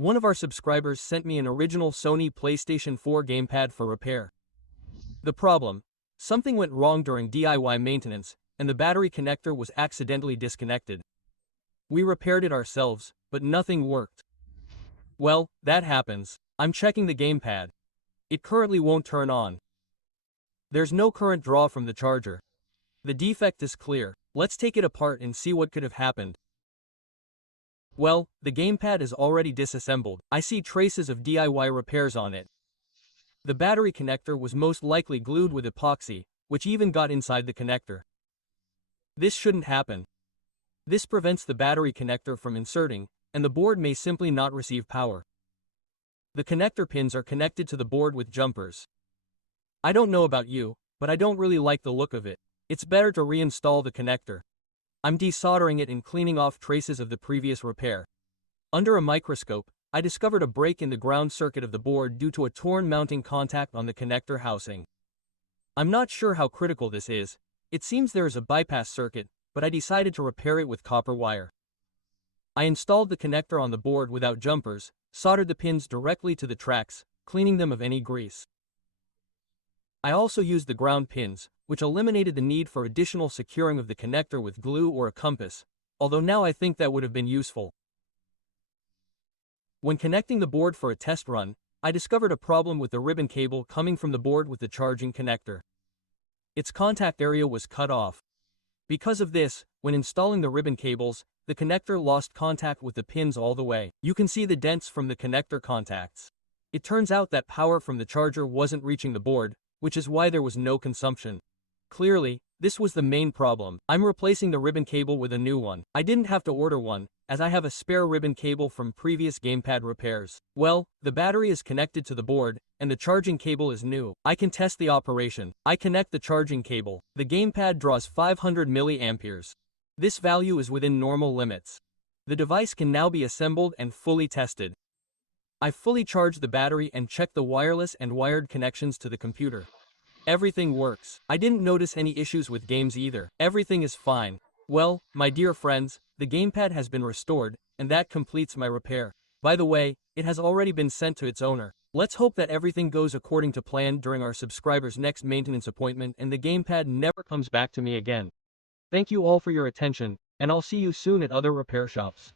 One of our subscribers sent me an original Sony PlayStation 4 Gamepad for repair. The problem: something went wrong during DIY maintenance, and the battery connector was accidentally disconnected. We repaired it ourselves, but nothing worked. Well, that happens. I'm checking the gamepad. It currently won't turn on. There's no current draw from the charger. The defect is clear. Let's take it apart and see what could have happened. Well, the gamepad is already disassembled. I see traces of DIY repairs on it. The battery connector was most likely glued with epoxy, which even got inside the connector. This shouldn't happen. This prevents the battery connector from inserting, and the board may simply not receive power. The connector pins are connected to the board with jumpers. I don't know about you, but I don't really like the look of it. It's better to reinstall the connector. I'm desoldering it and cleaning off traces of the previous repair. Under a microscope, I discovered a break in the ground circuit of the board due to a torn mounting contact on the connector housing. I'm not sure how critical this is. It seems there is a bypass circuit, but I decided to repair it with copper wire. I installed the connector on the board without jumpers, soldered the pins directly to the tracks, cleaning them of any grease. I also used the ground pins, which eliminated the need for additional securing of the connector with glue or a compass, although now I think that would have been useful. When connecting the board for a test run, I discovered a problem with the ribbon cable coming from the board with the charging connector. Its contact area was cut off. Because of this, when installing the ribbon cables, the connector lost contact with the pins all the way. You can see the dents from the connector contacts. It turns out that power from the charger wasn't reaching the board, which is why there was no consumption. Clearly, this was the main problem. I'm replacing the ribbon cable with a new one. I didn't have to order one, as I have a spare ribbon cable from previous gamepad repairs. Well, the battery is connected to the board, and the charging cable is new. I can test the operation. I connect the charging cable. The gamepad draws 500 milliamperes. This value is within normal limits. The device can now be assembled and fully tested. I fully charged the battery and checked the wireless and wired connections to the computer. Everything works. I didn't notice any issues with games either. Everything is fine. Well, my dear friends, the gamepad has been restored, and that completes my repair. By the way, it has already been sent to its owner. Let's hope that everything goes according to plan during our subscriber's next maintenance appointment and the gamepad never comes back to me again. Thank you all for your attention, and I'll see you soon at other repair shops.